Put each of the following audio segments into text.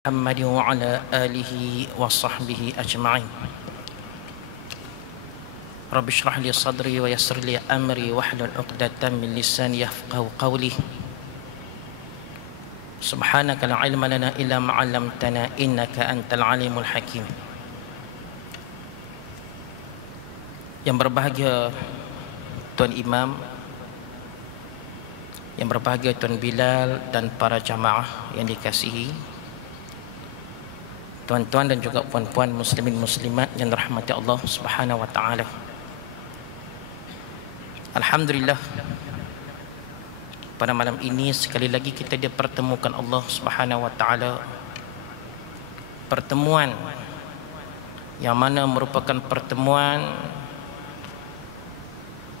محمد وعلى آله وصحبه أجمعين. رب اشرح لي صدري ويسر لي أمري واحلل عقدة من لساني يفقهوا قولي. سبحانك لا علم لنا إلا ما علمتنا إنك أنت العليم الحكيم. Yang berbahagia Tuan Imam, yang berbahagia Tuan Bilal dan para jamaah yang dikasihi, tuan-tuan dan juga puan-puan muslimin muslimat yang dirahmati Allah Subhanahu wa taala. Alhamdulillah, pada malam ini sekali lagi kita dipertemukan Allah Subhanahu wa taala. Pertemuan yang mana merupakan pertemuan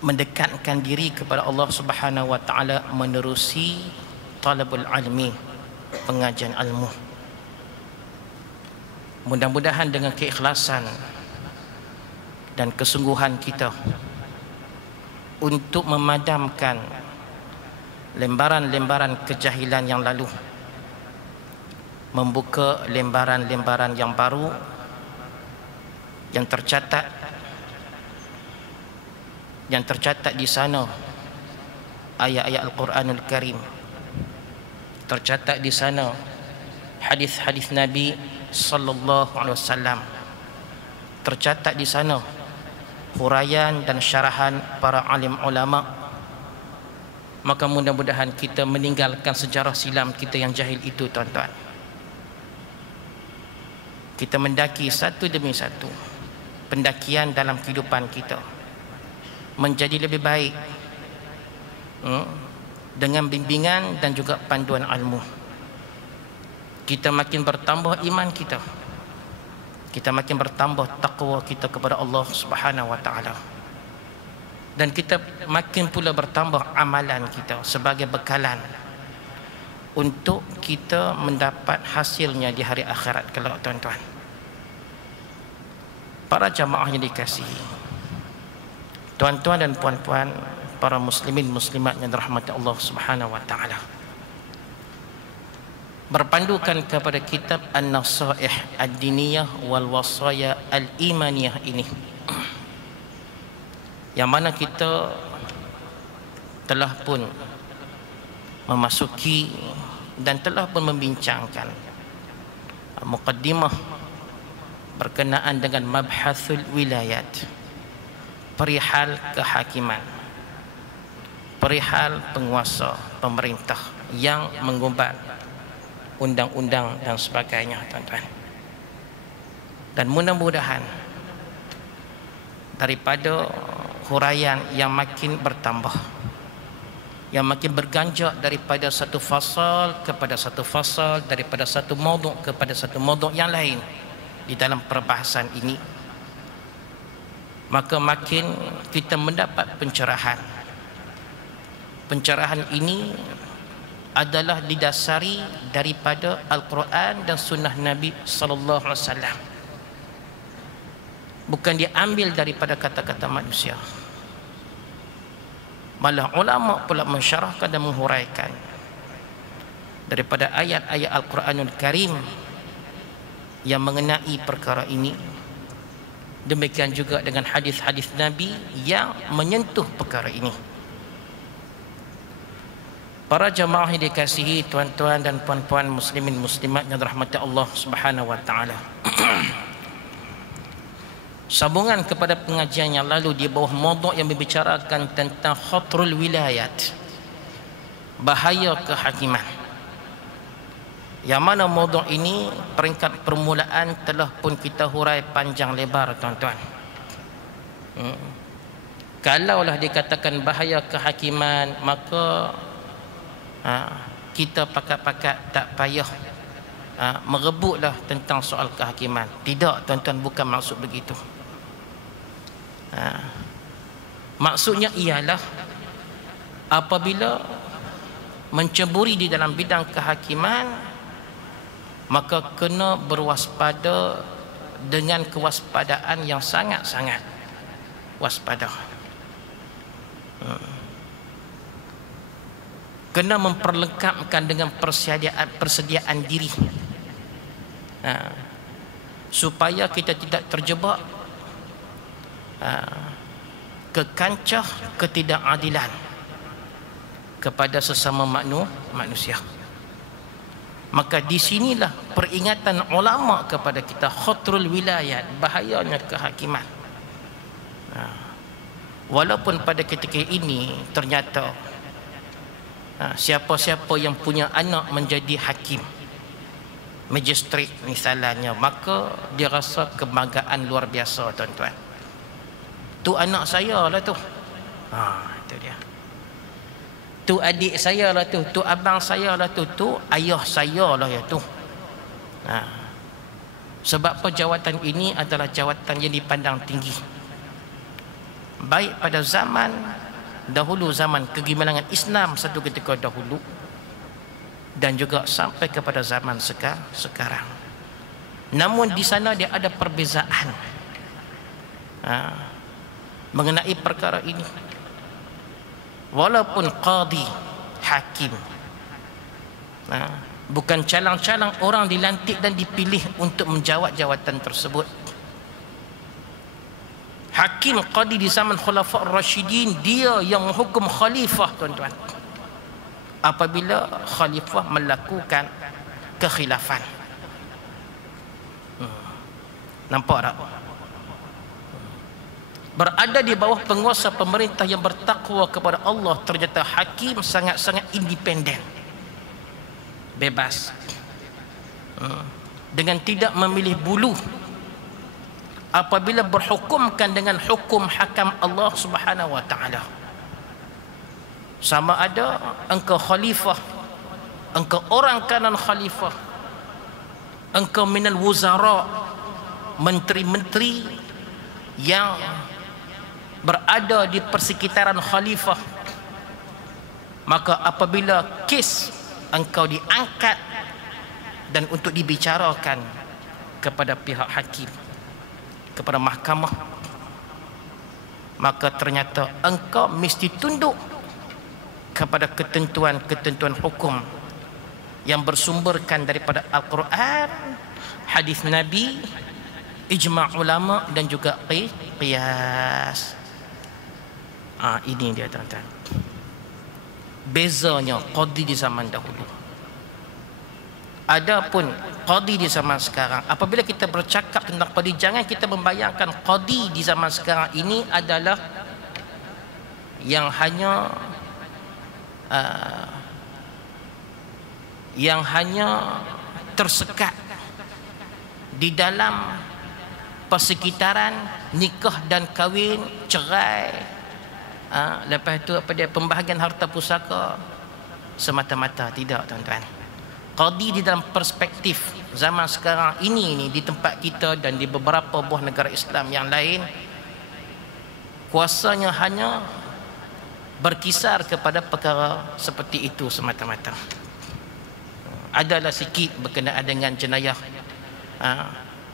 mendekatkan diri kepada Allah Subhanahu wa taala menerusi talabul ilmi, pengajian ilmu. Mudah-mudahan dengan keikhlasan dan kesungguhan kita untuk memadamkan lembaran-lembaran kejahilan yang lalu, membuka lembaran-lembaran yang baru yang tercatat di sana ayat-ayat Al-Quranul Karim, tercatat di sana hadis-hadis Nabi sallallahu alaihi wasallam, tercatat di sana huraian dan syarahan para alim ulama. Maka mudah-mudahan kita meninggalkan sejarah silam kita yang jahil itu, tuan-tuan. Kita mendaki satu demi satu pendakian dalam kehidupan kita menjadi lebih baik dengan bimbingan dan juga panduan ilmu. Kita makin bertambah iman kita, kita makin bertambah taqwa kita kepada Allah Subhanahu wa taala, dan kita makin pula bertambah amalan kita sebagai bekalan untuk kita mendapat hasilnya di hari akhirat kelak, tuan-tuan. Para jamaah yang dikasihi, tuan-tuan dan puan-puan, para muslimin muslimat yang dirahmati Allah Subhanahu wa taala, berpandukan kepada kitab An-Nasaih Ad-Diniyah wal Wasaya Al-Imaniyah ini, yang mana kita telah pun memasuki dan telah pun membincangkan muqaddimah berkenaan dengan mabhasul wilayat, perihal kehakiman, perihal penguasa pemerintah yang mengumbar undang-undang dan sebagainya, tuan-tuan. Dan mudah-mudahan daripada huraian yang makin bertambah, yang makin berganjak daripada satu fasal kepada satu fasal, daripada satu maudhu' kepada satu maudhu' yang lain di dalam perbahasan ini, maka makin kita mendapat pencerahan. Pencerahan ini adalah didasari daripada Al-Quran dan Sunnah Nabi sallallahu alaihi wasallam, bukan diambil daripada kata-kata manusia. Malah ulama pula mensyarahkan dan menghuraikan daripada ayat-ayat Al-Quranul Karim yang mengenai perkara ini. Demikian juga dengan hadis-hadis Nabi yang menyentuh perkara ini. Para jamaah yang dikasihi, tuan-tuan dan puan-puan muslimin muslimat yang dirahmati Allah Subhanahu wa taala. Sambungan kepada pengajian yang lalu di bawah maudhu' yang membicarakan tentang khatrul wilayat, bahaya kehakiman, yang mana maudhu' ini peringkat permulaan telah pun kita hurai panjang lebar, tuan-tuan. Kalaulah dikatakan bahaya kehakiman, maka kita pakat-pakat tak payah merebutlah tentang soal kehakiman. Tidak, tuan-tuan, bukan maksud begitu. Maksudnya ialah apabila menceburi di dalam bidang kehakiman, maka kena berwaspada dengan kewaspadaan yang sangat-sangat waspada. Kena memperlengkapkan dengan persediaan diri supaya kita tidak terjebak ke kancah ketidakadilan kepada sesama manusia. Maka di sinilah peringatan ulama kepada kita, khatrul wilayat, bahayanya kehakiman. Walaupun pada ketika ini ternyata siapa-siapa yang punya anak menjadi hakim, magistrate misalnya, maka dia rasa kebanggaan luar biasa, tuan-tuan. Tu anak saya lah tu. Itu dia. Tu adik saya lah tu, tu abang saya lah tu, tu ayah saya lah ya tu. Sebab apa jawatan ini adalah jawatan yang dipandang tinggi. Baik pada zaman dahulu, zaman kegemilangan Islam satu ketika dahulu, dan juga sampai kepada zaman sekarang. Namun di sana dia ada perbezaan mengenai perkara ini. Walaupun qadi, hakim, bukan calang-calang orang dilantik dan dipilih untuk menjawab jawatan tersebut. Hakim qadi di zaman Khulafa' Ar-Rasyidin, dia yang menghukum khalifah, tuan-tuan, apabila khalifah melakukan kekhilafan. Nampak tak? Berada di bawah penguasa pemerintah yang bertakwa kepada Allah, ternyata hakim sangat-sangat independen, bebas, dengan tidak memilih bulu apabila berhukumkan dengan hukum hakam Allah Subhanahu wa taala. Sama ada engkau khalifah, engkau orang kanan khalifah, engkau minal wuzara, menteri-menteri yang berada di persekitaran khalifah, maka apabila kes engkau diangkat dan untuk dibicarakan kepada pihak hakim, kepada mahkamah, maka ternyata engkau mesti tunduk kepada ketentuan-ketentuan hukum yang bersumberkan daripada Al-Quran, hadis Nabi, ijma' ulama dan juga qiyas. Ini dia, tuan-tuan, bezanya qadi di zaman dahulu. Adapun qadi di zaman sekarang, apabila kita bercakap tentang qadi, jangan kita membayangkan qadi di zaman sekarang ini adalah yang hanya tersekat di dalam persekitaran nikah dan kahwin, cerai, lepas itu apa dia, pembahagian harta pusaka semata-mata. Tidak, tuan-tuan. Qadi di dalam perspektif zaman sekarang ini di tempat kita dan di beberapa buah negara Islam yang lain, kuasanya hanya berkisar kepada perkara seperti itu semata-mata. Adalah sikit berkenaan dengan jenayah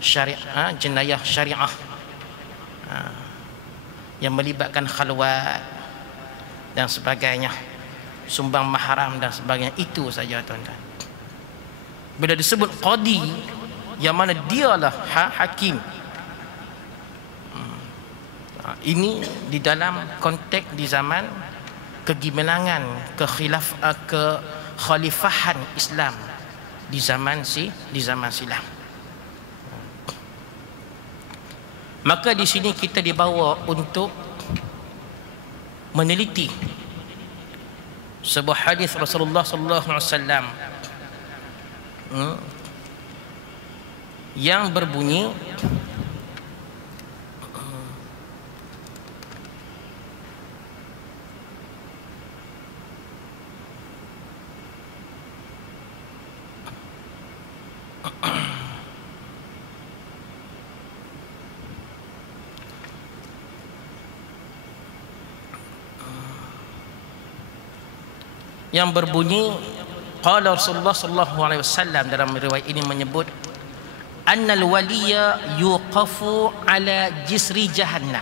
syariah, jenayah syariah yang melibatkan khalwat dan sebagainya, sumbang mahram dan sebagainya. Itu saja, tuan-tuan. Bila disebut qadi, yang mana dialah hakim, ini di dalam konteks di zaman kegemilangan, kekhalifahan Islam di zaman silam. Maka di sini kita dibawa untuk meneliti sebuah hadis Rasulullah sallallahu alaihi wasallam yang berbunyi, qala Rasulullah sallallahu alaihi wasallam, dalam riwayat ini menyebut annal waliya yuqafu ala jisri jahannam,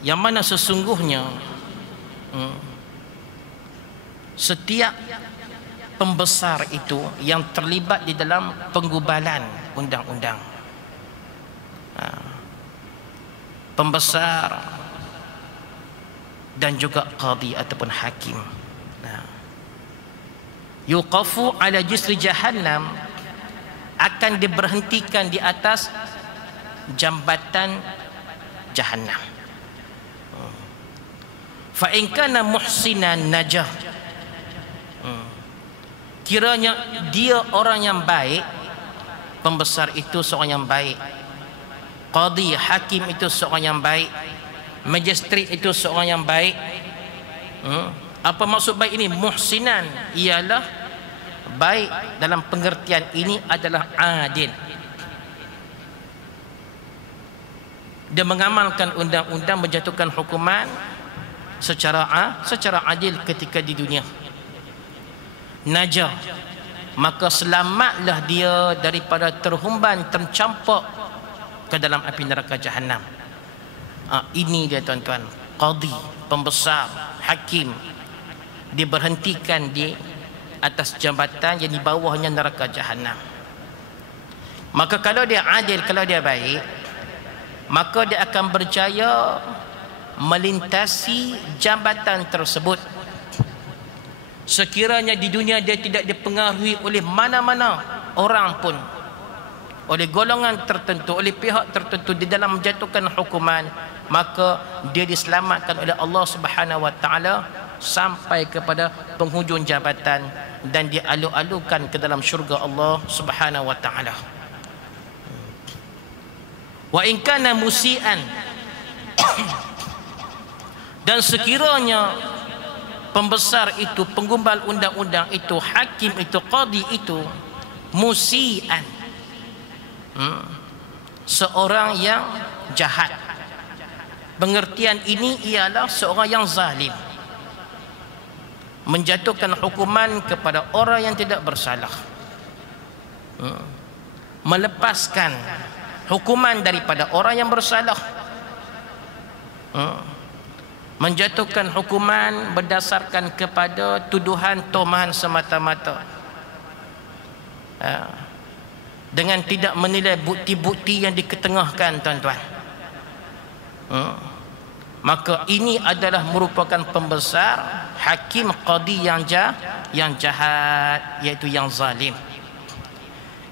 yang mana sesungguhnya setiap pembesar itu yang terlibat di dalam penggubalan undang-undang. Pembesar dan juga qadi ataupun hakim. Yuqafu ala jisri jahannam, akan diberhentikan di atas jambatan jahannam. Fa in kana muhsinan najah, kiranya dia orang yang baik, pembesar itu seorang yang baik, qadi hakim itu seorang yang baik, magistrat itu seorang yang baik. Apa maksud baik ini? Muhsinan ialah baik dalam pengertian ini adalah adil. Dia mengamalkan undang-undang, menjatuhkan hukuman secara adil ketika di dunia. Najah, maka selamatlah dia daripada terhumban, tercampak ke dalam api neraka jahanam. Ini dia tuan-tuan, qadi, pembesar, hakim, diberhentikan di atas jambatan yang di bawahnya neraka jahanam. Maka kalau dia adil, kalau dia baik, maka dia akan berjaya melintasi jambatan tersebut. Sekiranya di dunia dia tidak dipengaruhi oleh mana-mana orang pun, oleh golongan tertentu, oleh pihak tertentu di dalam menjatuhkan hukuman, maka dia diselamatkan oleh Allah Subhanahu wa taala sampai kepada penghujung jabatan dan dialu-alukan ke dalam syurga Allah Subhanahu wa taala. Wa in kana musian, dan sekiranya pembesar itu, penggumbal undang-undang itu, hakim itu, qadi itu musian, seorang yang jahat. Pengertian ini ialah seorang yang zalim, menjatuhkan hukuman kepada orang yang tidak bersalah, melepaskan hukuman daripada orang yang bersalah, menjatuhkan hukuman berdasarkan kepada tuduhan tomahan semata-mata, dengan tidak menilai bukti-bukti yang diketengahkan, tuan-tuan. Maka ini adalah merupakan pembesar, hakim, qadi yang jahat, iaitu yang zalim.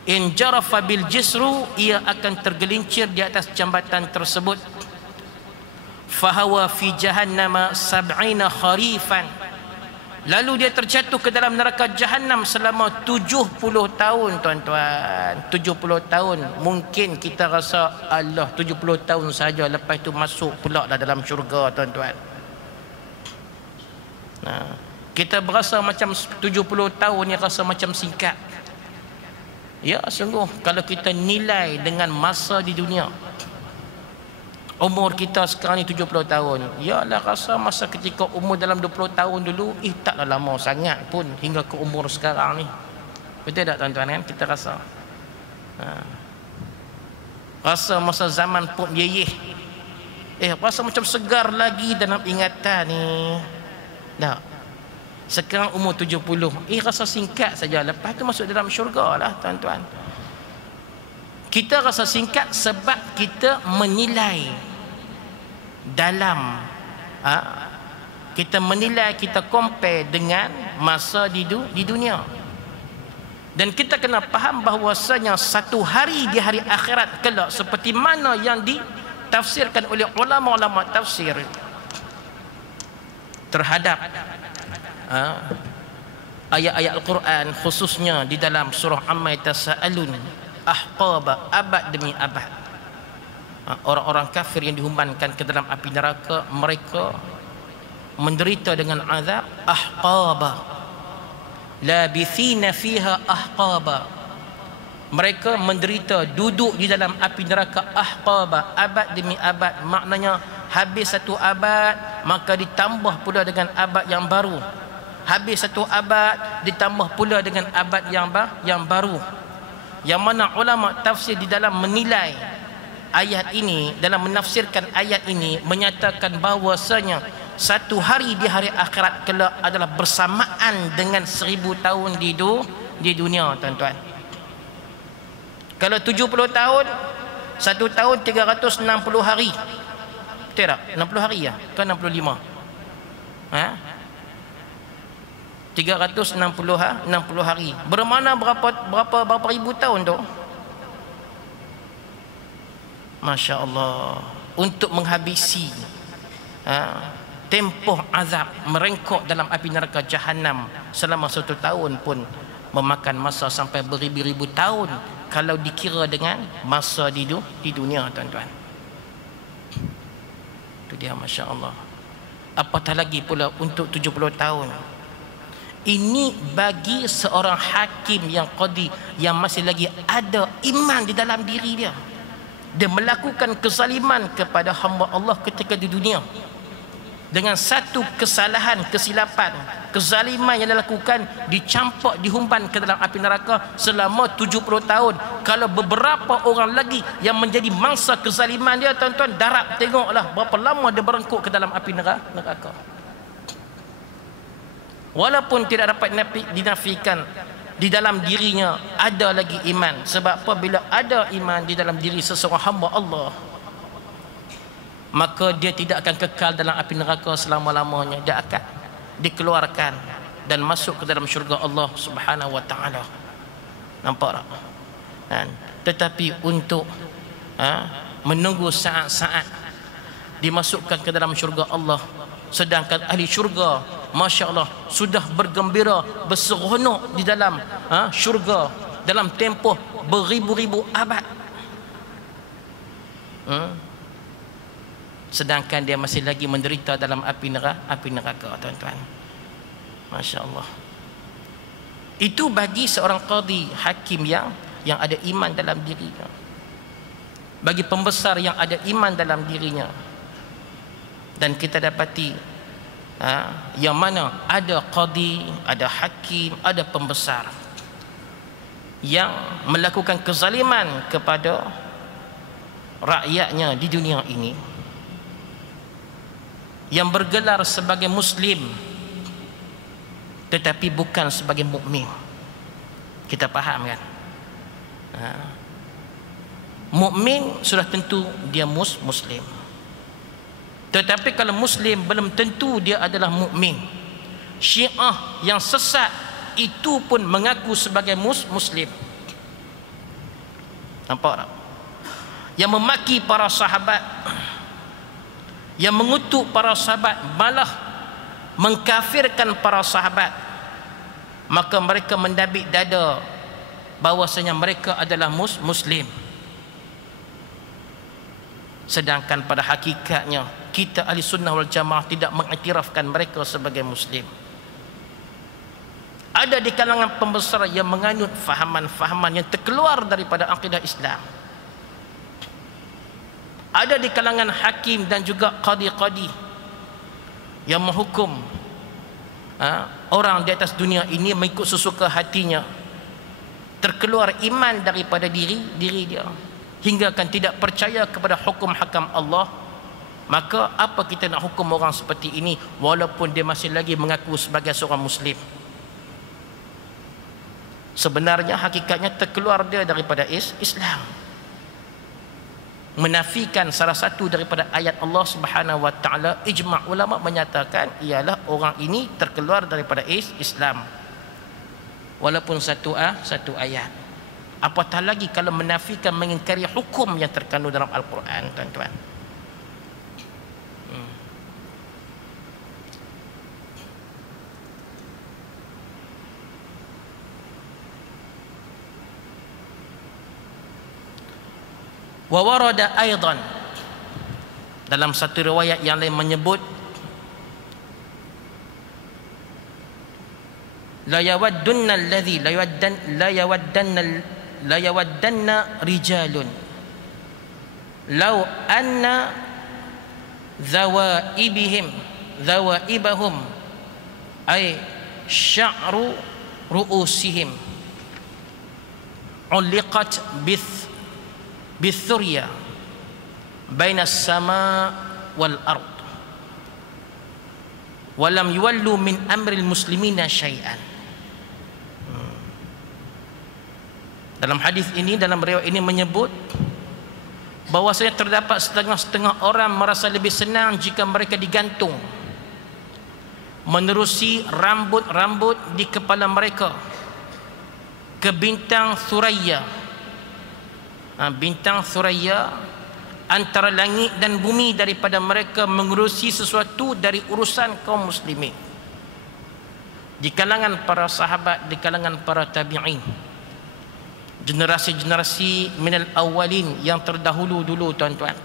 In jarafa bil jisru, ia akan tergelincir di atas jambatan tersebut. Fahawa fi jahannama sab'ina kharifan, lalu dia terjatuh ke dalam neraka jahanam selama 70 tahun, tuan-tuan. 70 tahun. Mungkin kita rasa Allah 70 tahun saja, lepas itu masuk pula dalam syurga, tuan-tuan. Kita berasa macam 70 tahun ni rasa macam singkat. Ya, sungguh kalau kita nilai dengan masa di dunia, umur kita sekarang ni 70 tahun, yalah rasa masa ketika umur dalam 20 tahun dulu, taklah lama sangat pun hingga ke umur sekarang ni. Betul tak, tuan-tuan, kan? Kita rasa rasa masa zaman Pop Yeyeh, rasa macam segar lagi dalam ingatan ni. Tak, sekarang umur 70, rasa singkat saja, lepas tu masuk dalam syurga lah, tuan-tuan. Kita rasa singkat sebab kita menilai dalam kita menilai, kita compare dengan masa di dunia. Dan kita kena faham bahawasanya satu hari di hari akhirat kelak, seperti mana yang ditafsirkan oleh ulama-ulama tafsir terhadap ayat-ayat Al-Quran, khususnya di dalam surah Amma Yatasaalun, ahqaba, abad demi abad. Orang-orang kafir yang dihumbankan ke dalam api neraka, mereka menderita dengan azab ahqaba, labithina fiha ahqaba. Mereka menderita, duduk di dalam api neraka ahqaba, abad demi abad. Maknanya habis satu abad, maka ditambah pula dengan abad yang baru. Habis satu abad, ditambah pula dengan abad yang baru. Yang mana ulama tafsir di dalam menilai ayat ini, dalam menafsirkan ayat ini, menyatakan bahawasanya satu hari di hari akhirat kelak adalah bersamaan dengan 1000 tahun di dunia, tuan-tuan. Kalau 70 tahun, satu tahun 360 hari. Betul tak? 60 hari ya? Ke 65? 360 hari. Bermakna berapa ribu tahun tu? Masya Allah. Untuk menghabisi tempoh azab merengkok dalam api neraka Jahannam selama 1 tahun pun memakan masa sampai beribu-ribu tahun kalau dikira dengan masa di dunia, tuan-tuan. Itu dia, Masya Allah. Apatah lagi pula untuk 70 tahun. Ini bagi seorang hakim yang qadi yang masih lagi ada iman di dalam diri dia. Dia melakukan kezaliman kepada hamba Allah ketika di dunia dengan satu kesalahan, kesilapan, kezaliman yang dilakukan, dicampak, dihumban ke dalam api neraka selama 70 tahun. Kalau beberapa orang lagi yang menjadi mangsa kezaliman dia, tuan-tuan, darab tengoklah berapa lama dia berengkuk ke dalam api neraka. Walaupun tidak dapat dinafikan di dalam dirinya ada lagi iman. Sebab apabila ada iman di dalam diri seseorang hamba Allah, maka dia tidak akan kekal dalam api neraka selama-lamanya. Dia akan dikeluarkan dan masuk ke dalam syurga Allah Subhanahu wa taala. Nampak tak? Tetapi untuk menunggu saat-saat dimasukkan ke dalam syurga Allah, sedangkan ahli syurga, Masya Allah, sudah bergembira, berseronok di dalam syurga dalam tempoh beribu-ribu abad. Sedangkan dia masih lagi menderita dalam api neraka, tuan-tuan. Masya Allah. Itu bagi seorang qadi, hakim yang ada iman dalam dirinya. Bagi pembesar yang ada iman dalam dirinya. Dan kita dapati yang mana ada qadi, ada hakim, ada pembesar yang melakukan kezaliman kepada rakyatnya di dunia ini, yang bergelar sebagai muslim tetapi bukan sebagai mukmin. Kita faham kan? Mukmin sudah tentu dia muslim. Tetapi kalau muslim belum tentu dia adalah mukmin. Syiah yang sesat itu pun mengaku sebagai muslim. Nampak tak? Yang memaki para sahabat, yang mengutuk para sahabat, malah mengkafirkan para sahabat, maka mereka mendabik dada bahwasanya mereka adalah muslim. Sedangkan pada hakikatnya kita ahli sunnah wal jamaah tidak mengiktirafkan mereka sebagai muslim. Ada di kalangan pembesar yang menganut fahaman-fahaman yang terkeluar daripada akidah Islam. Ada di kalangan hakim dan juga qadi-qadi yang menghukum orang di atas dunia ini mengikut sesuka hatinya, terkeluar iman daripada diri dia, hingga kan tidak percaya kepada hukum hakam Allah. Maka apa kita nak hukum orang seperti ini walaupun dia masih lagi mengaku sebagai seorang muslim? Sebenarnya hakikatnya terkeluar dia daripada Islam, menafikan salah satu daripada ayat Allah Subhanahu wa taala. Ijma' ulama menyatakan ialah orang ini terkeluar daripada Islam walaupun satu ayat. Apatah lagi kalau menafikan, mengingkari hukum yang terkandung dalam Al-Quran, tuan-tuan. Wa warada aidan, dalam satu riwayat yang lain menyebut la yawaddunna alladhi la yawaddanna rijalun law anna dhawaibahum ay sya'ru ru'usihim uliqat bithurya baina as-sama wal ard. walam yuwallu min amril muslimina syai'an. Dalam hadis ini, dalam riwayat ini menyebut bahwasanya terdapat setengah-setengah orang merasa lebih senang jika mereka digantung menerusi rambut-rambut di kepala mereka ke bintang Thuraya. Bintang Thuraya antara langit dan bumi daripada mereka mengurusi sesuatu dari urusan kaum muslimin. Di kalangan para sahabat, di kalangan para tabi'in, generasi-generasi minal awalin yang terdahulu dulu, tuan-tuan,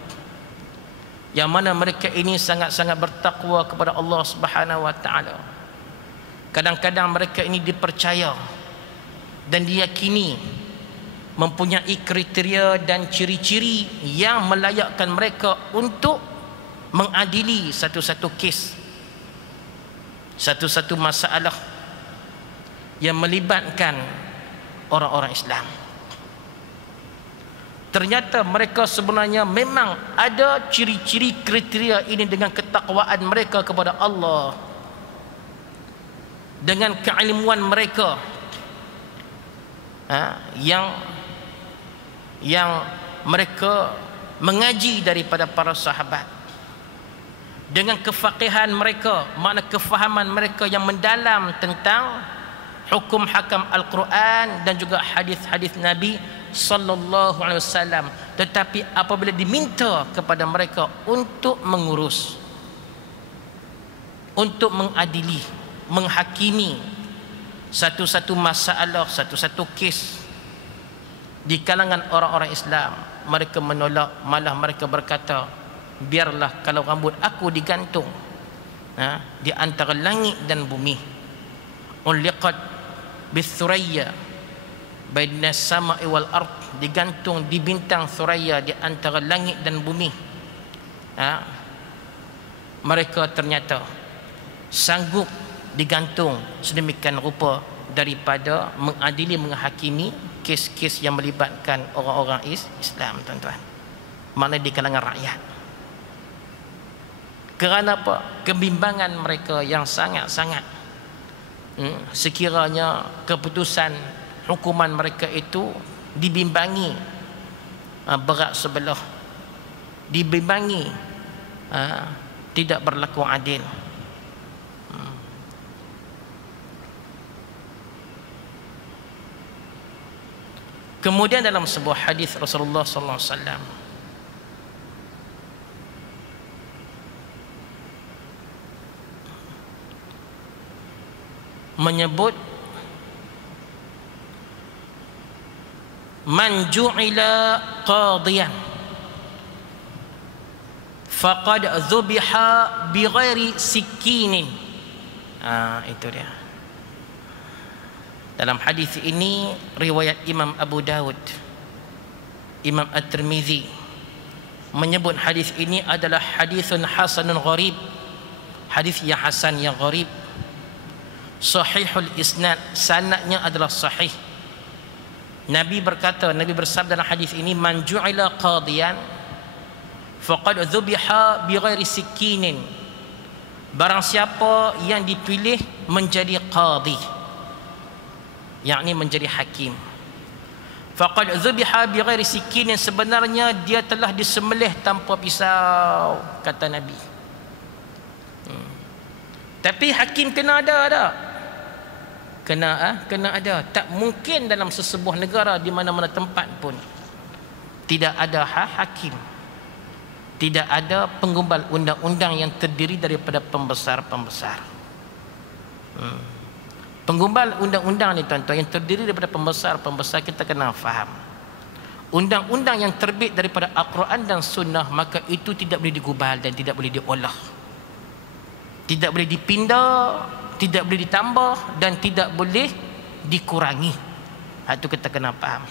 yang mana mereka ini sangat-sangat bertakwa kepada Allah Subhanahu wa taala. Kadang-kadang mereka ini dipercaya dan diyakini mempunyai kriteria dan ciri-ciri yang melayakkan mereka untuk mengadili satu-satu kes, satu-satu masalah yang melibatkan orang-orang Islam. Ternyata mereka sebenarnya memang ada ciri-ciri kriteria ini dengan ketakwaan mereka kepada Allah, dengan keilmuan mereka yang mereka mengaji daripada para sahabat, dengan kefaqihan mereka, makna kefahaman mereka yang mendalam tentang hukum hakam Al-Quran dan juga hadis-hadis Nabi sallallahu alaihi wasallam. Tetapi apabila diminta kepada mereka untuk mengurus, untuk mengadili, menghakimi satu-satu masalah, satu-satu kes di kalangan orang-orang Islam, mereka menolak. Malah mereka berkata, biarlah kalau rambut aku digantung di antara langit dan bumi, uliqat bis-suraya baina sama'i wal ard, digantung di bintang Suraya di antara langit dan bumi. Mereka ternyata sanggup digantung sedemikian rupa daripada mengadili, menghakimi kes-kes yang melibatkan orang-orang Islam, tuan-tuan, maknanya di kalangan rakyat. Kerana apa? Kebimbangan mereka yang sangat-sangat. Sekiranya keputusan hukuman mereka itu dibimbangi berat sebelah, dibimbangi tidak berlaku adil. Kemudian dalam sebuah hadis Rasulullah sallallahu alaihi wasallam menyebut, man ju'ila qadiyan faqad dhubiha bighairi sikinin. Itu dia. Dalam hadis ini riwayat Imam Abu Dawud, Imam At-Tirmizi menyebut hadis ini adalah hadisun hasanun gharib, hadis yang hasan, yang gharib. Sahihul isnad, sanadnya adalah sahih. Nabi berkata, Nabi bersabda dalam hadis ini, man ju'ila qadiyan faqad dhubiha bighairi sikinin, barang siapa yang dipilih menjadi qadi, yakni menjadi hakim, faqad dhubiha bighairi sikinin, sebenarnya dia telah disembelih tanpa pisau, kata Nabi. Tapi hakim kena ada. Kena ada. Tak mungkin dalam sesebuah negara di mana-mana tempat pun tidak ada hakim, tidak ada penggumbal undang-undang yang terdiri daripada pembesar-pembesar. Penggumbal undang-undang ni, tuan-tuan, yang terdiri daripada pembesar-pembesar, kita kena faham. Undang-undang yang terbit daripada Al-Quran dan Sunnah, maka itu tidak boleh digubal dan tidak boleh diolah, tidak boleh dipindah, tidak boleh ditambah dan tidak boleh dikurangi. Itu kita kena faham.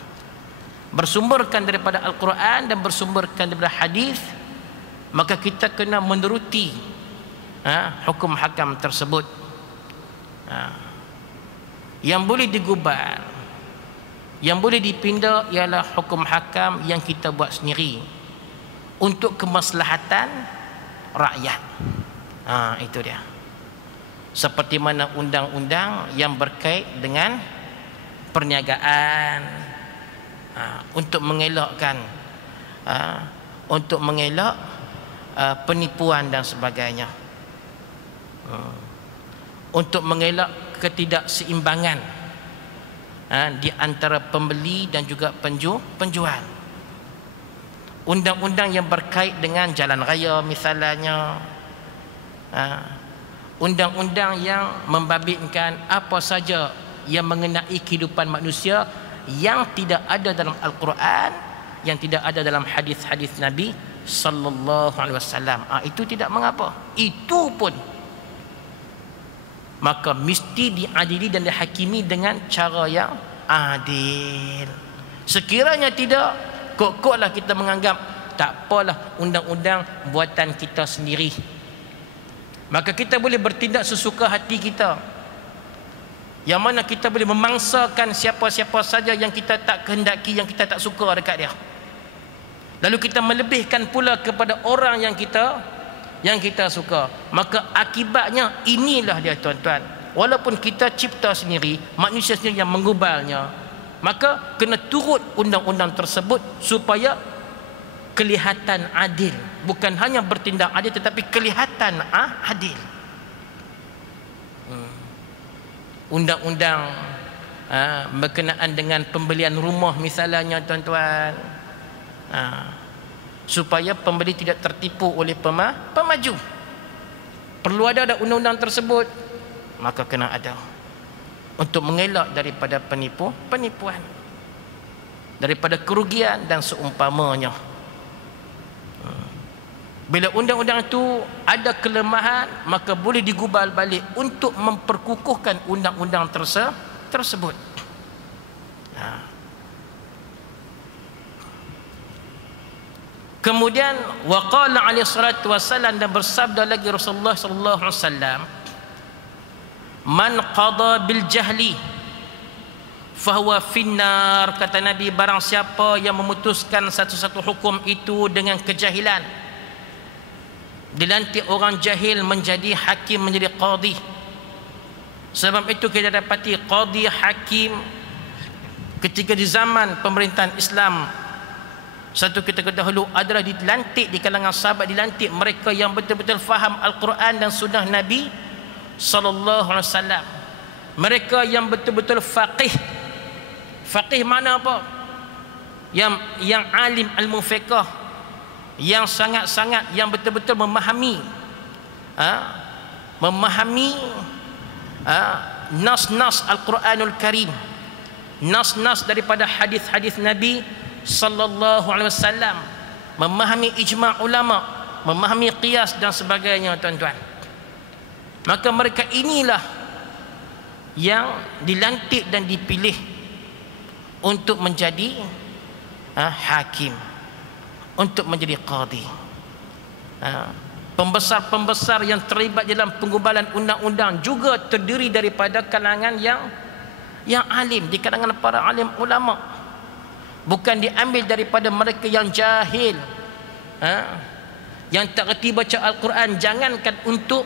Bersumberkan daripada Al-Quran dan bersumberkan daripada hadis, maka kita kena menuruti hukum hakam tersebut. Yang boleh digubal, yang boleh dipindah ialah hukum hakam yang kita buat sendiri untuk kemaslahatan rakyat. Itu dia. seperti mana undang-undang yang berkait dengan perniagaan, untuk mengelakkan penipuan dan sebagainya, untuk mengelak ketidakseimbangan di antara pembeli dan juga penjual. Undang-undang yang berkait dengan jalan raya misalnya, undang-undang yang membabitkan apa saja yang mengenai kehidupan manusia yang tidak ada dalam Al-Quran, yang tidak ada dalam hadis-hadis Nabi sallallahu alaihi wasallam, itu tidak mengapa. Itu pun maka mesti diadili dan dihakimi dengan cara yang adil. Sekiranya tidak, kok-koklah kita menganggap tak apalah undang-undang buatan kita sendiri, maka kita boleh bertindak sesuka hati kita, yang mana kita boleh memangsakan siapa-siapa saja yang kita tak kehendaki, yang kita tak suka dekat dia. Lalu kita melebihkan pula kepada orang yang kita suka. Maka akibatnya inilah dia tuan-tuan. Walaupun kita cipta sendiri, manusia sendiri yang mengubalnya, maka kena turut undang-undang tersebut supaya kelihatan adil. Bukan hanya bertindak adil, tetapi kelihatan adil. Undang-undang berkenaan dengan pembelian rumah misalnya tuan-tuan, supaya pembeli tidak tertipu oleh pemaju, perlu ada undang-undang tersebut. Maka kena ada untuk mengelak daripada penipuan, daripada kerugian dan seumpamanya. Bila undang-undang itu ada kelemahan, maka boleh digubal balik untuk memperkukuhkan undang-undang tersebut. Kemudian waqala alaihi salatu wasallam, dan bersabda lagi Rasulullah sallallahu alaihi wasallam, man qada bil jahli fahuwa finnar. Kata Nabi, barang siapa yang memutuskan satu-satu hukum itu dengan kejahilan, dilantik orang jahil menjadi hakim, menjadi qadi. Sebab itu kita dapati qadi, hakim ketika di zaman pemerintahan Islam satu ketika dahulu adalah dilantik di kalangan sahabat, dilantik mereka yang betul-betul faham Al-Quran dan sunnah Nabi sallallahu alaihi wasallam. Mereka yang betul-betul faqih. Faqih mana apa? Yang alim ilmu fiqh, yang sangat-sangat, yang betul-betul memahami nas-nas Al-Quranul Karim, nas-nas daripada hadis-hadis Nabi sallallahu alaihi wasallam, memahami ijma' ulama, memahami qiyas dan sebagainya tuan-tuan. Maka mereka inilah yang dilantik dan dipilih untuk menjadi hakim, untuk menjadi qadi. Pembesar-pembesar yang terlibat dalam pengubalan undang-undang juga terdiri daripada kalangan yang alim, di kalangan para alim ulama. Bukan diambil daripada mereka yang jahil, yang tak reti baca Al-Quran. Jangankan untuk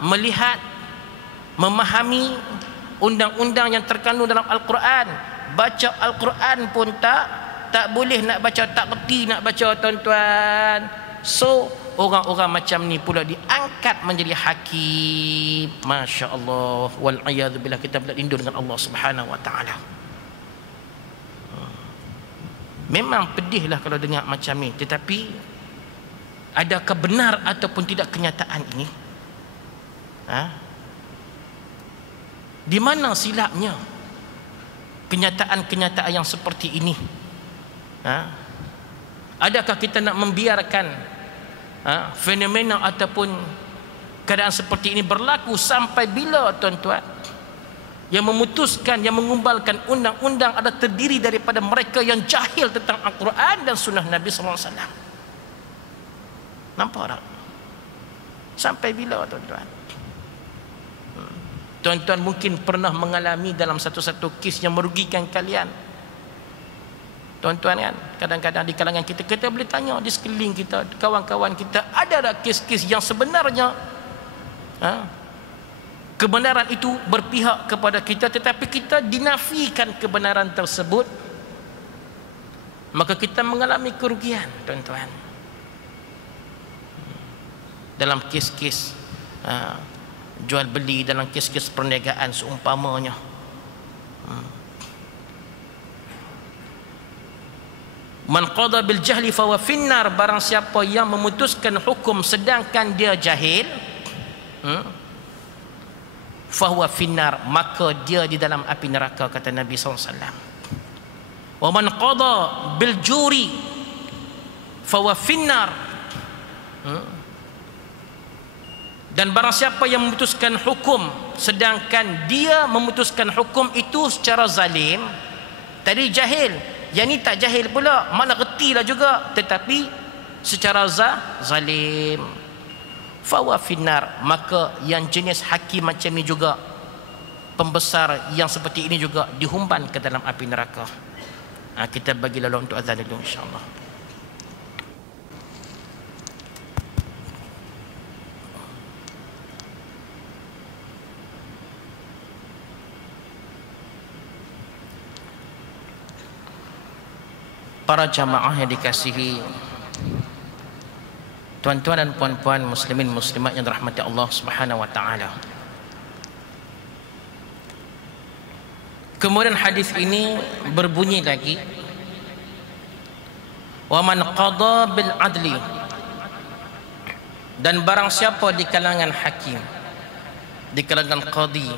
melihat, memahami undang-undang yang terkandung dalam Al-Quran, baca Al-Quran pun tak boleh nak baca, tak reti nak baca tuan-tuan. So orang-orang macam ni pula diangkat menjadi hakim. Masya Allah, wal'iyadzubillah. Kita berlindung dengan Allah Subhanahu wa ta'ala. Memang pedihlah kalau dengar macam ni, tetapi adakah benar ataupun tidak kenyataan ini? Di mana silapnya kenyataan-kenyataan yang seperti ini? Adakah kita nak membiarkan fenomena ataupun keadaan seperti ini berlaku sampai bila tuan-tuan? Yang memutuskan, yang mengumbalkan undang-undang adalah terdiri daripada mereka yang jahil tentang Al-Quran dan sunnah Nabi SAW. Nampak tak? Sampai bila tuan-tuan? Tuan-tuan mungkin pernah mengalami dalam satu-satu kes yang merugikan kalian. Tuan-tuan kan, kadang-kadang di kalangan kita, kita boleh tanya di sekeliling kita, kawan-kawan kita, ada tak kes-kes yang sebenarnya kebenaran itu berpihak kepada kita, tetapi kita dinafikan kebenaran tersebut, maka kita mengalami kerugian, tuan-tuan. Dalam kes-kes jual beli, dalam kes-kes perniagaan seumpamanya, man qada bil jahli fa huwa finnar, barang siapa yang memutuskan hukum sedangkan dia jahil, fa huwa finnar, maka dia di dalam api neraka, kata Nabi SAW. Wa man qada bil juri fa huwa finnar, dan barang siapa yang memutuskan hukum sedangkan dia memutuskan hukum itu secara zalim, tadi jahil, yang ni tak jahil pula, mana reti lah juga, tetapi secara zalim, fawa finnar, maka yang jenis hakim macam ni juga, pembesar yang seperti ini juga dihumban ke dalam api neraka. Kita bagi lalu untuk azan dulu, insyaAllah. Para jamaah yang dikasihi tuan-tuan dan puan-puan, muslimin muslimat yang dirahmati Allah Subhanahu wa taala. Kemudian hadis ini berbunyi lagi, wa man qada bil adli, dan barang siapa di kalangan hakim, di kalangan qadi,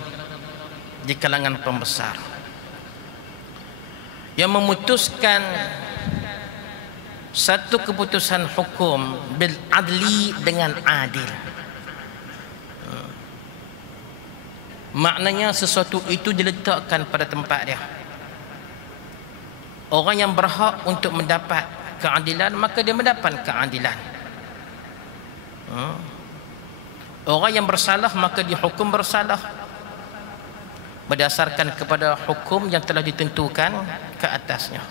di kalangan pembesar, yang memutuskan satu keputusan hukum bil adli, dengan adil, maknanya sesuatu itu diletakkan pada tempat dia. Orang yang berhak untuk mendapat keadilan, maka dia mendapat keadilan. Orang yang bersalah, maka dihukum bersalah berdasarkan kepada hukum yang telah ditentukan ke atasnya.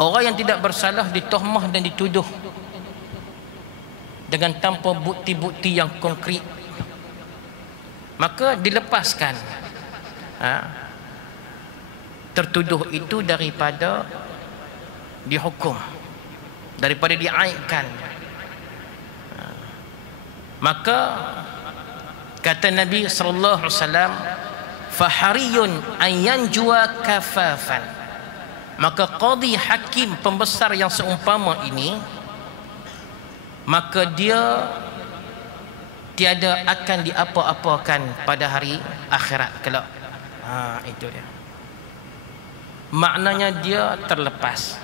Orang yang tidak bersalah ditohmah dan dituduh dengan tanpa bukti-bukti yang konkret, maka dilepaskan tertuduh itu daripada dihukum, daripada diaibkan. Maka kata Nabi sallallahu alaihi wasallam, fahariyun an yanjua kafafan, maka qadi, hakim, pembesar yang seumpama ini, maka dia tiada akan diapa-apakan pada hari akhirat kelak. Itu dia. Maknanya dia terlepas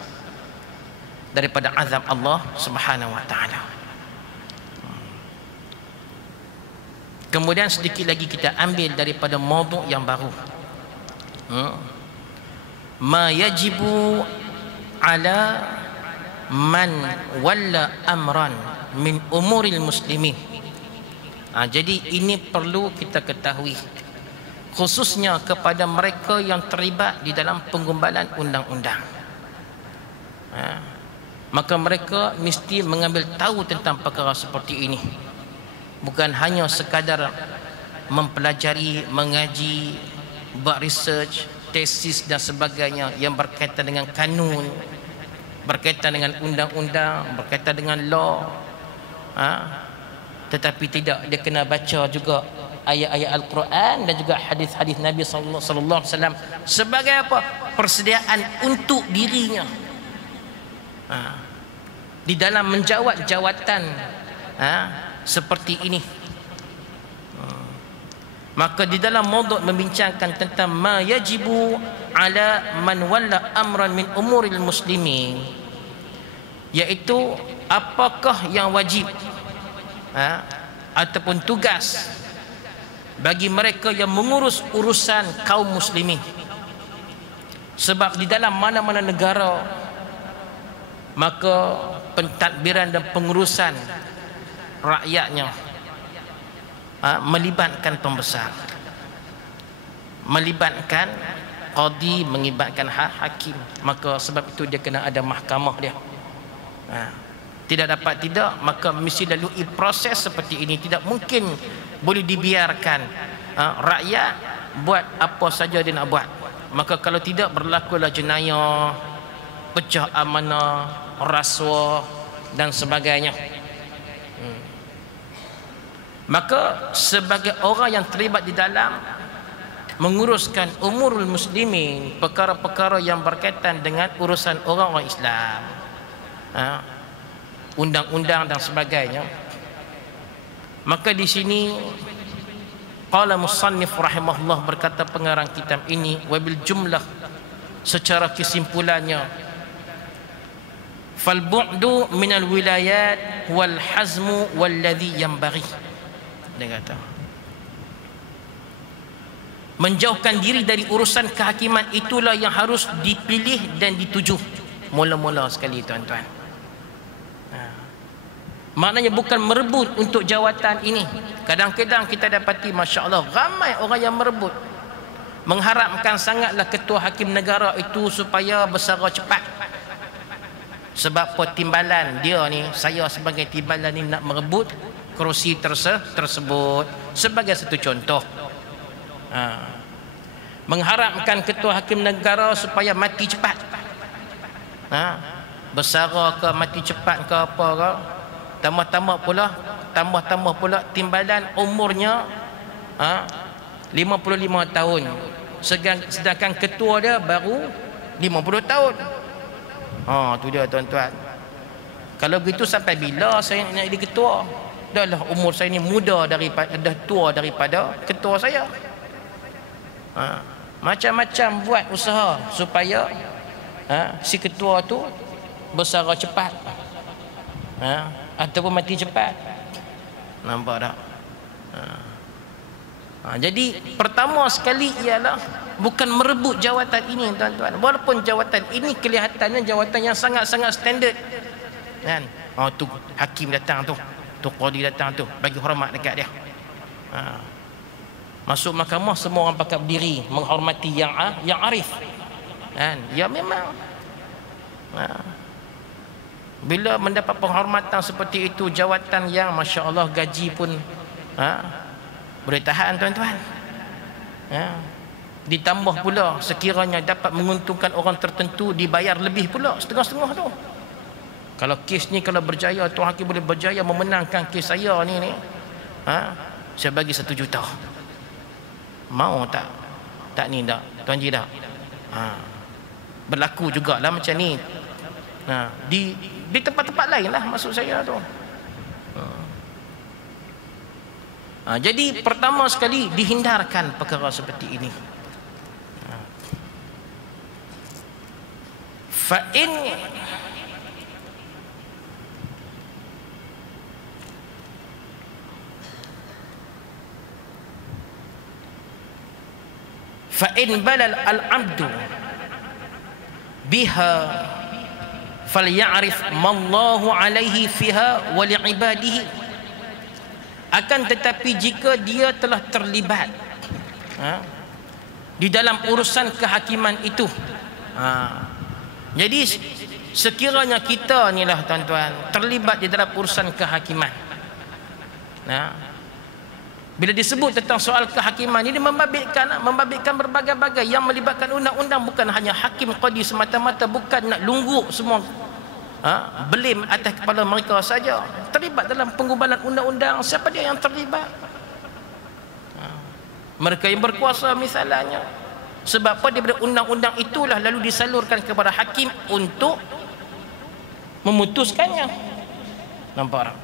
daripada azab Allah Subhanahu wa taala. Kemudian sedikit lagi kita ambil daripada maudhu' yang baru. Ma yajibu ala man walla amran min umuril muslimin. Jadi ini perlu kita ketahui, khususnya kepada mereka yang terlibat di dalam penggumbalan undang-undang. Maka mereka mesti mengambil tahu tentang perkara seperti ini, bukan hanya sekadar mempelajari, mengaji, buat research, tesis dan sebagainya yang berkaitan dengan kanun, berkaitan dengan undang-undang, berkaitan dengan law, tetapi tidak, dia kena baca juga ayat-ayat Al-Quran dan juga hadis-hadis Nabi sallallahu alaihi wasallam sebagai apa? Persediaan untuk dirinya di dalam menjawat jawatan seperti ini. Maka di dalam maudhu' membincangkan tentang ma yajibu ala man walla amran min umuril muslimin, iaitu apakah yang wajib ataupun tugas bagi mereka yang mengurus urusan kaum muslimin. Sebab di dalam mana-mana negara, maka pentadbiran dan pengurusan rakyatnya melibatkan pembesar, melibatkan qadi, melibatkan hakim. Maka sebab itu dia kena ada mahkamah dia. Tidak dapat tidak, maka mesti lalui proses seperti ini. Tidak mungkin boleh dibiarkan rakyat buat apa saja dia nak buat. Maka kalau tidak, berlakulah jenayah, pecah amanah, rasuah dan sebagainya. Maka sebagai orang yang terlibat di dalam menguruskan umurul muslimin, perkara-perkara yang berkaitan dengan urusan orang-orang Islam, undang-undang dan sebagainya, maka di sini qala musannif rahimahullah, berkata pengarang kitab ini, wabil jumlah, secara kesimpulannya, fal bu'du minal wilayat wal hazmu walladhi yanbaghi. Dia kata menjauhkan diri dari urusan kehakiman itulah yang harus dipilih dan dituju mula-mula sekali, tuan-tuan. Maknanya bukan merebut untuk jawatan ini. Kadang-kadang kita dapati, Masya Allah, ramai orang yang merebut, mengharapkan sangatlah ketua hakim negara itu supaya bersara cepat. Sebab apa? Timbalan dia ni, saya sebagai timbalan ni nak merebut kerusi tersebut, sebagai satu contoh. Mengharapkan ketua hakim negara supaya mati cepat, bersara ke, mati cepat ke apa ke. Tambah-tambah pula timbalan umurnya 55 tahun, sedangkan ketua dia baru 50 tahun. Tu dia, tuan-tuan. Kalau begitu sampai bila saya nak jadi ketua? Dahlah umur saya ni muda daripada, dah tua daripada ketua saya. Macam-macam buat usaha supaya si ketua tu bersara cepat, ataupun mati cepat. Nampak tak? Jadi pertama sekali ialah bukan merebut jawatan ini, tuan-tuan. Walaupun jawatan ini kelihatannya jawatan yang sangat-sangat standard, kan? Tu hakim datang tu qadi datang tu, bagi hormat dekat dia. Masuk mahkamah semua orang pakai berdiri menghormati yang arif, kan? Ya memang. Bila mendapat penghormatan seperti itu, jawatan yang Masya Allah gaji pun boleh tahan, tuan-tuan. Ditambah pula sekiranya dapat menguntungkan orang tertentu, dibayar lebih pula, setengah-setengah tu. Kalau kes ni kalau berjaya, tuan hakim boleh berjaya memenangkan kes saya ni, saya bagi 1 juta. Mau tak? Tak ni tak? Tuan Ji tak? Berlaku jugalah macam ni. Di tempat-tempat lain lah, maksud saya tu. Jadi pertama sekali dihindarkan perkara seperti ini. Fa'in balal al-abdu biha falya'rif mallahu alaihi fiha wa li'ibadihi. Akan tetapi jika dia telah terlibat di dalam urusan kehakiman itu, jadi sekiranya kita ni lah, tuan-tuan, terlibat di dalam urusan kehakiman, bila disebut tentang soal kehakiman ini, membabitkan berbagai-bagai yang melibatkan undang-undang. Bukan hanya hakim qadi semata-mata, bukan nak lungguk semua belim atas kepala mereka saja. Terlibat dalam penggubalan undang-undang, siapa dia yang terlibat? Mereka yang berkuasa misalnya. Sebab apa? Daripada undang-undang itulah lalu disalurkan kepada hakim untuk memutuskannya. Nampak tak?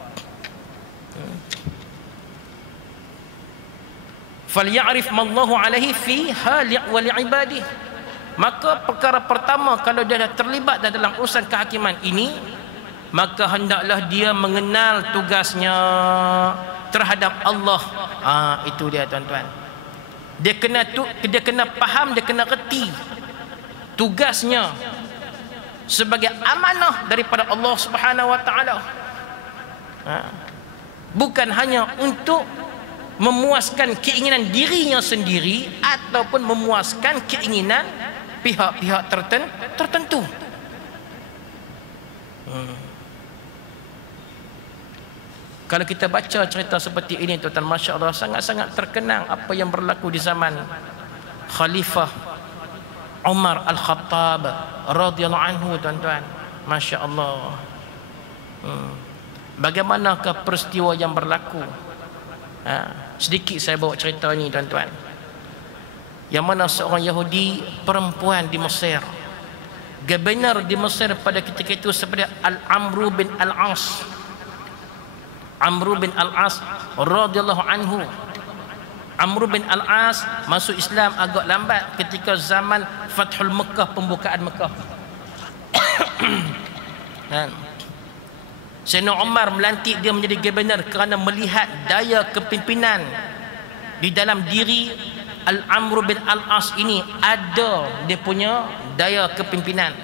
Falya'rif mallahu alaihi fiha wa li'ibadihi. Maka perkara pertama, kalau dia dah terlibat dalam urusan kehakiman ini, maka hendaklah dia mengenal tugasnya terhadap Allah. Itu dia, tuan-tuan. Dia kena faham, dia kena reti tugasnya sebagai amanah daripada Allah Subhanahu wa taala. Bukan hanya untuk memuaskan keinginan dirinya sendiri ataupun memuaskan keinginan pihak-pihak tertentu. Kalau kita baca cerita seperti ini tuan-tuan, Masya Allah, sangat-sangat terkenang apa yang berlaku di zaman Khalifah Umar Al-Khattab radhiyallahu anhu tuan-tuan. Masya Allah. Bagaimanakah peristiwa yang berlaku? Sedikit saya bawa cerita ni tuan-tuan. Yang mana seorang Yahudi perempuan di Mesir, gubernur di Mesir pada ketika itu seperti Al-Amru bin Al-As. Amru bin Al-As radhiyallahu anhu. Amru bin Al-As masuk Islam agak lambat ketika zaman Fathul Mekah, pembukaan Mekah. Sayyidina Umar melantik dia menjadi gubernur kerana melihat daya kepimpinan di dalam diri Al-Amru bin Al-As ini, ada dia punya daya kepimpinan,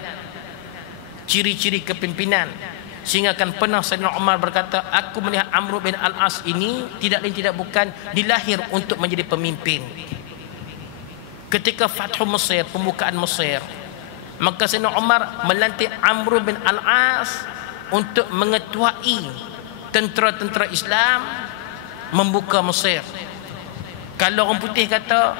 ciri-ciri kepimpinan, sehingga kan pernah Sayyidina Umar berkata, aku melihat Amru bin Al-As ini tidak lain tidak bukan dilahir untuk menjadi pemimpin. Ketika Fathu Mesir, pembukaan Mesir, maka Sayyidina Umar melantik Amru bin Al-As untuk mengetuai tentera-tentera Islam membuka Mesir. Kalau orang putih kata,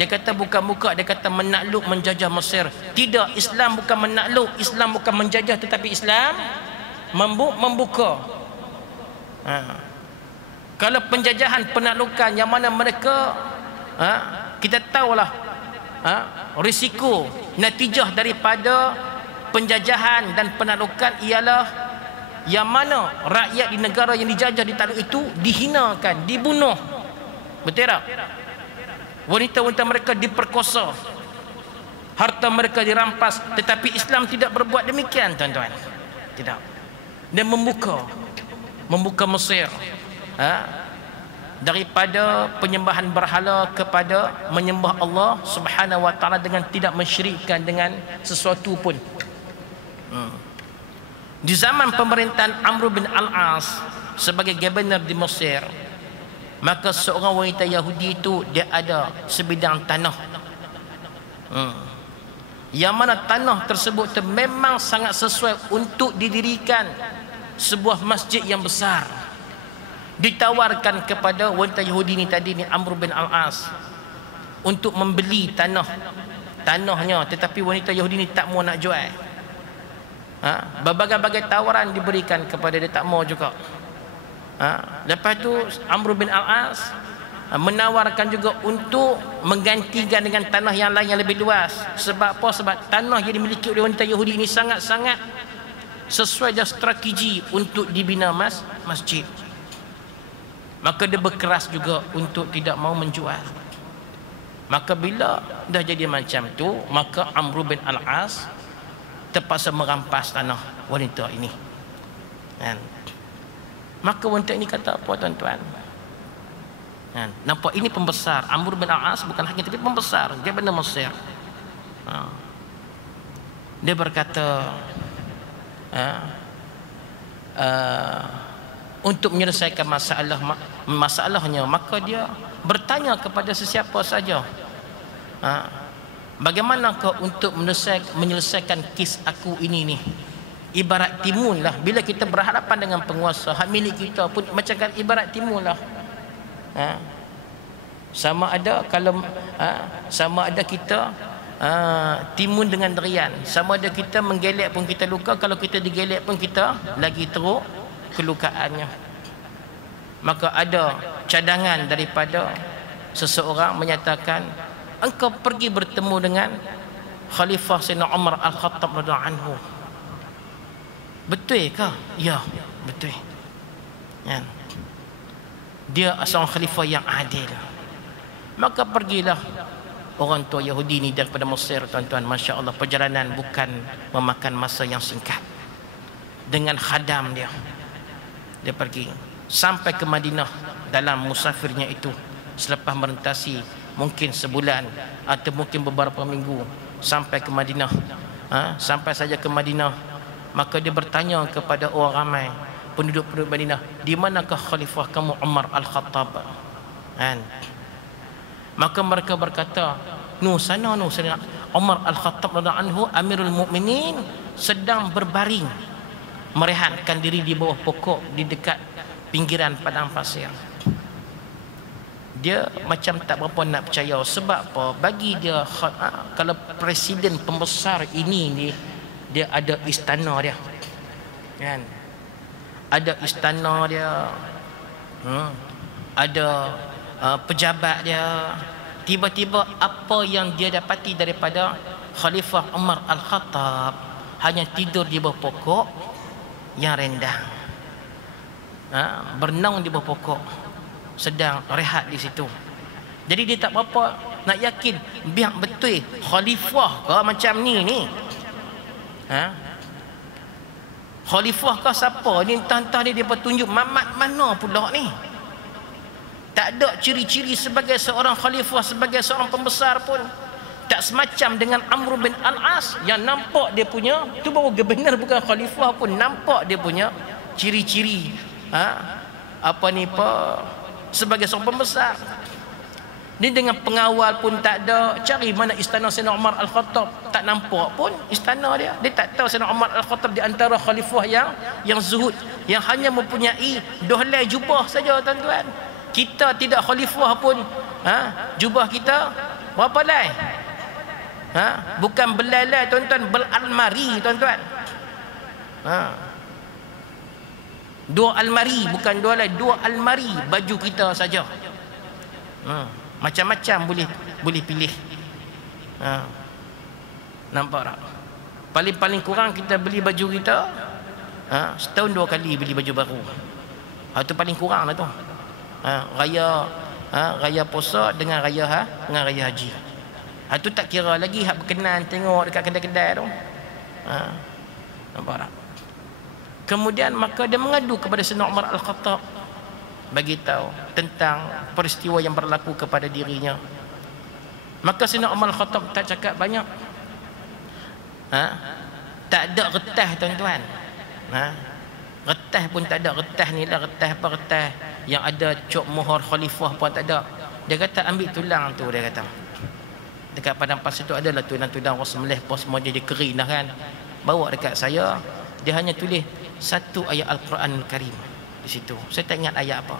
dia kata bukan buka, dia kata menakluk, menjajah Mesir. Tidak, Islam bukan menakluk, Islam bukan menjajah, tetapi Islam membuka. Kalau penjajahan, penaklukan yang mana mereka kita tahulah risiko natijah daripada penjajahan dan penaklukan ialah yang mana rakyat di negara yang dijajah, ditakluk itu dihinakan, dibunuh. Betul tak? Wanita-wanita mereka diperkosa, harta mereka dirampas. Tetapi Islam tidak berbuat demikian tuan-tuan. Tidak. Dia membuka Mesir daripada penyembahan berhala kepada menyembah Allah Subhanahu wa taala dengan tidak mensyirikkan dengan sesuatu pun. Di zaman pemerintahan Amr bin Al-As sebagai gubernur di Mesir, maka seorang wanita Yahudi itu dia ada sebidang tanah, yang mana tanah tersebut memang sangat sesuai untuk didirikan sebuah masjid yang besar. Ditawarkan kepada wanita Yahudi ni tadi ni, Amr bin Al-As, untuk membeli tanahnya, tetapi wanita Yahudi ni tak mau nak jual. Berbagai-bagai tawaran diberikan kepada dia, tak mau juga. Lepas tu Amr bin Al-As menawarkan juga untuk menggantikan dengan tanah yang lain yang lebih luas. Sebab apa? Sebab tanah yang dimiliki oleh wanita Yahudi ini sangat-sangat sesuai dengan strategi untuk dibina masjid. Maka dia berkeras juga untuk tidak mau menjual. Maka bila dah jadi macam tu, maka Amr bin Al-As terpaksa merampas tanah wanita ini. Maka wanita ini kata apa tuan-tuan? Nampak ini pembesar. Amr bin Al-As bukan hakim tapi pembesar, dia benar Mesir. Dia berkata, untuk menyelesaikan masalahnya, maka dia bertanya kepada sesiapa saja, bagaimanakah untuk menyelesaikan kes aku ini ni? Ibarat timun lah, bila kita berhadapan dengan penguasa, hak milik kita pun macam kan ibarat timun lah. Sama ada kalau sama ada kita timun dengan derian, sama ada kita menggelek pun kita luka, kalau kita digelek pun kita lagi teruk kelukaannya. Maka ada cadangan daripada seseorang menyatakan, engkau pergi bertemu dengan Khalifah Sayyidina Umar Al-Khattab radhiyallahu anhu. Betul ke? Ya, betul. Dia seorang khalifah yang adil. Maka pergilah orang tua Yahudi ni daripada Mesir tuan-tuan. Masya Allah, perjalanan bukan memakan masa yang singkat. Dengan khadam dia pergi sampai ke Madinah. Dalam musafirnya itu, selepas merentasi mungkin sebulan atau mungkin beberapa minggu, sampai ke Madinah. Sampai saja ke Madinah, maka dia bertanya kepada orang ramai penduduk-penduduk Madinah, di manakah khalifah kamu Umar Al-Khattab? Maka mereka berkata, sana Umar Al-Khattab radhiyallahu anhu Amirul Mukminin sedang berbaring, merehatkan diri di bawah pokok di dekat pinggiran padang pasir. Dia macam tak berapa nak percaya. Sebab apa? Bagi dia kalau presiden pembesar ini dia ada istana dia, kan? Ada istana dia, ada pejabat dia. Tiba-tiba apa yang dia dapati daripada Khalifah Umar Al-Khattab, hanya tidur di bawah pokok yang rendang, berenang di bawah pokok, sedang rehat di situ. Jadi dia tak berapa nak yakin biar betul khalifah ke macam ni. Khalifah ke siapa ni? Entah-entah dia tunjuk mamat mana pula ni. Tak ada ciri-ciri sebagai seorang khalifah, sebagai seorang pembesar pun. Tak semacam dengan Amr bin Al-As yang nampak dia punya, tu baru benar bukan khalifah pun, nampak dia punya ciri-ciri sebagai seorang pembesar. Ni dengan pengawal pun tak ada. Cari mana istana Sayyidina Umar Al-Khattab, tak nampak pun istana dia. Dia tak tahu Sayyidina Umar Al-Khattab di antara khalifah yang zuhud, yang hanya mempunyai 2 helai jubah saja, tuan-tuan. Kita tidak khalifah pun, jubah kita berapa helai? Bukan belalai, tuan-tuan, belalmari, tuan-tuan. 2 almari, bukan 2 helai, 2 almari baju kita saja. Macam-macam boleh pilih. Nampak tak? Paling kurang kita beli baju kita setahun 2 kali beli baju baru. Itu paling kurang lah tu. Raya puasa dengan raya haji. Itu tak kira lagi hak berkenan tengok dekat kedai-kedai tu. Nampak tak? Kemudian maka dia mengadu kepada Sayyidina Umar Al-Khattab, bagi tahu tentang peristiwa yang berlaku kepada dirinya. Maka Sayyidina Umar Al-Khattab tak cakap banyak. Tak ada retah, tuan-tuan. Retah pun tak ada. Retah ni lah retah yang ada cok mohor khalifah pun tak ada. Dia kata ambil tulang tu, dia kata. Dekat padang pasir tu adalah tulang-tulang orang sembelih pun semua jadi kering dah kan. Bawa dekat saya. Dia hanya tulis satu ayat Al-Quranul Karim di situ. Saya tak ingat ayat apa.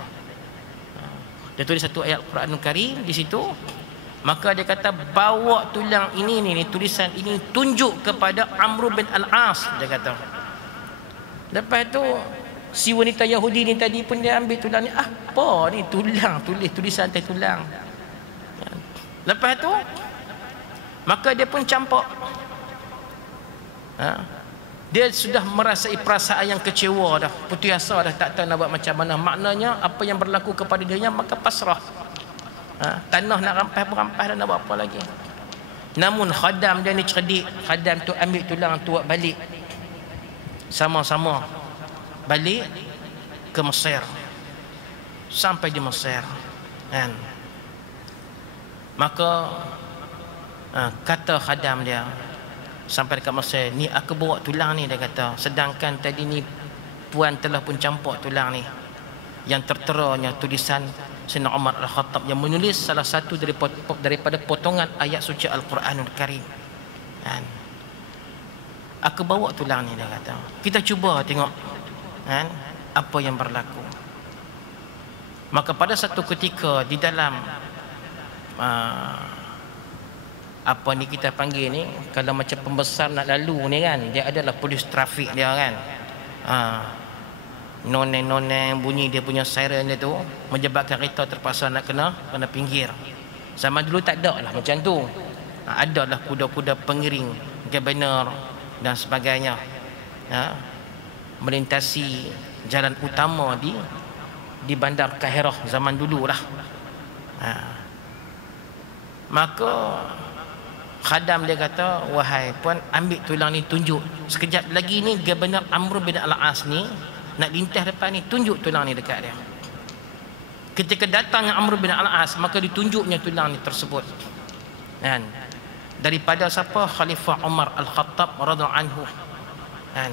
Dia tulis satu ayat Al-Quranul Karim di situ. Maka dia kata bawa tulang ini tulisan ini tunjuk kepada Amr bin Al-As, dia kata. Lepas tu si wanita Yahudi ni tadi pun dia ambil tulang ni. Apa ni tulang, tulisan atas tulang. Lepas tu maka dia pun campak. Dia sudah merasai perasaan yang kecewa dah, putus asa dah, tak tahu nak buat macam mana. Maknanya apa yang berlaku kepada dirinya, maka pasrah. Tanah nak rampas pun rampas, dah nak buat apa lagi. Namun khadam dia ni cerdik. Khadam tu ambil tulang tu buat balik, sama-sama balik ke Mesir. Sampai di Mesir kan. Maka kata khadam dia sampai dekat Mesir, ni aku bawa tulang ni, dia kata. Sedangkan tadi ni puan telah pun campak tulang ni, yang terteranya tulisan Sayyidina Umar Al-Khattab yang menulis salah satu daripada potongan ayat suci Al-Quranul Karim kan. Aku bawa tulang ni, dia kata. Kita cuba tengok kan apa yang berlaku. Maka pada satu ketika di dalam apa ni kita panggil ni, kalau macam pembesar nak lalu ni kan, dia adalah polis trafik dia kan. Noneng bunyi dia punya siren dia tu menyebabkan kereta terpaksa nak kena pinggir. Zaman dulu tak ada lah macam tu. Adalah kuda-kuda pengiring, gubernur dan sebagainya, melintasi jalan utama di bandar Kahirah zaman dulu lah. Maka khadam dia kata, wahai puan, ambil tulang ni, tunjuk. Sekejap lagi ni Gubernur Amr bin Al-As ni nak lintas depan ni, tunjuk tulang ni dekat dia. Ketika datang Amr bin Al-As, maka ditunjuknya tulang ni tersebut kan. Daripada siapa? Khalifah Umar Al-Khattab radhiyallahu anhu kan.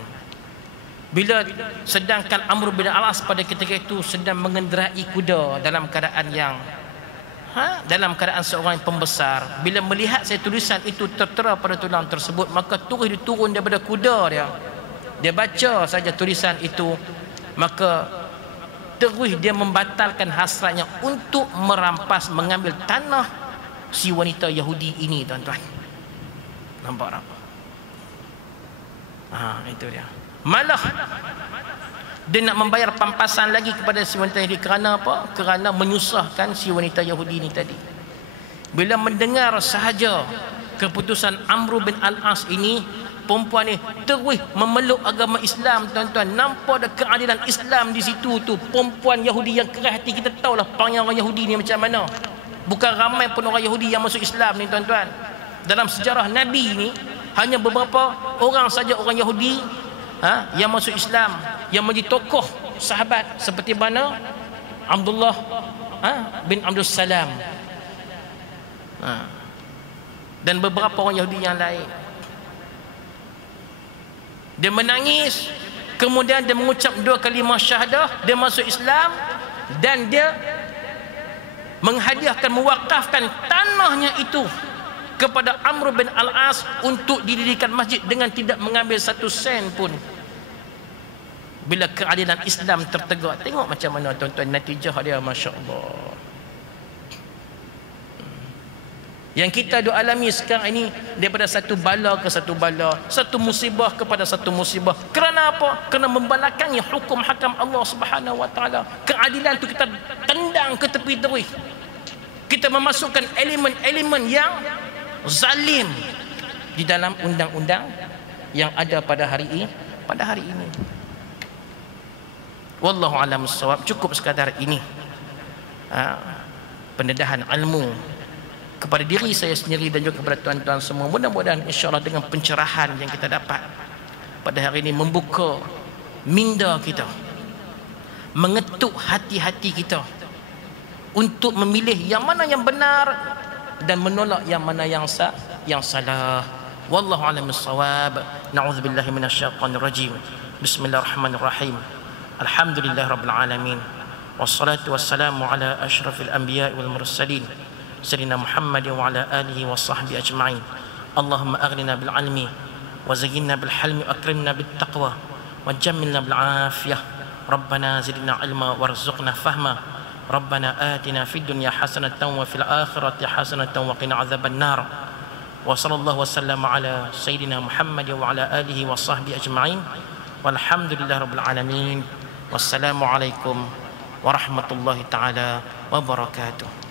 Bila sedangkan Amr bin Al-As pada ketika itu sedang mengendarai kuda dalam keadaan yang dalam keadaan seorang yang pembesar. Bila melihat saya tulisan itu tertera pada tulang tersebut, maka terus dia turun daripada kuda dia. Dia baca saja tulisan itu, maka terus dia membatalkan hasratnya untuk merampas, mengambil tanah si wanita Yahudi ini, tuan-tuan. Nampak apa? Itu dia. Malah dia nak membayar pampasan lagi kepada si wanita Yahudi. Kerana apa? Kerana menyusahkan si wanita Yahudi ini tadi. Bila mendengar sahaja keputusan Amr bin Al-As ini, perempuan ni terus memeluk agama Islam, tuan-tuan. Nampak ada keadilan Islam di situ tu. Perempuan Yahudi yang keras hati, kita tahulah perangai orang Yahudi ni macam mana. Bukan ramai pun orang Yahudi yang masuk Islam ni, tuan-tuan. Dalam sejarah Nabi ni hanya beberapa orang saja orang Yahudi yang masuk Islam, yang menjadi tokoh sahabat, seperti mana Abdullah bin Abdul Salam dan beberapa orang Yahudi yang lain. Dia menangis, kemudian dia mengucap 2 kalimah syahadah, dia masuk Islam, dan dia menghadiahkan, mewakafkan tanahnya itu kepada Amr bin Al-As untuk didirikan masjid dengan tidak mengambil 1 sen pun. Bila keadilan Islam tertegak, tengok macam mana, tuan-tuan, natijah dia, Masya Allah. Yang kita duk alami sekarang ini, daripada satu bala ke satu bala, satu musibah kepada satu musibah. Kerana apa? Kerana membalakannya hukum hakam Allah Subhanahu wa taala. Keadilan tu kita tendang ke tepi terus. Kita memasukkan elemen-elemen yang zalim di dalam undang-undang yang ada pada hari ini. Wallahu a'lam bissawab. Cukup sekadar ini pendedahan ilmu kepada diri saya sendiri dan juga kepada tuan-tuan semua. Mudah-mudahan insya-Allah dengan pencerahan yang kita dapat pada hari ini membuka minda kita, mengetuk hati-hati kita untuk memilih yang mana yang benar dan menolak yang mana yang salah. Wallahu a'lam bissawab. Na'udzubillahi minasyaitonir rajim. Bismillahirrahmanirrahim. Alhamdulillahirabbil alamin. Wassalatu wassalamu ala asyrafil anbiya'i wal mursalin sayyidina Muhammad wa ala alihi wa sahbihi ajma'in. Allahumma aghnina bil ilmi wa zayyinna bil hilmi wa akrimna bit taqwa wa jammilna bil afiyah. Rabbana zidna ilma warzuqna fahma. Rabbana atina fid dunya hasanatan wa fil akhirati hasanatan wa qina adzaban nar. Wa sallallahu wasallama ala sayyidina Muhammad wa ala alihi wa sahbihi ajma'in. Walhamdulillahirabbil alamin. Wassalamu alaikum warahmatullahi taala wabarakatuh.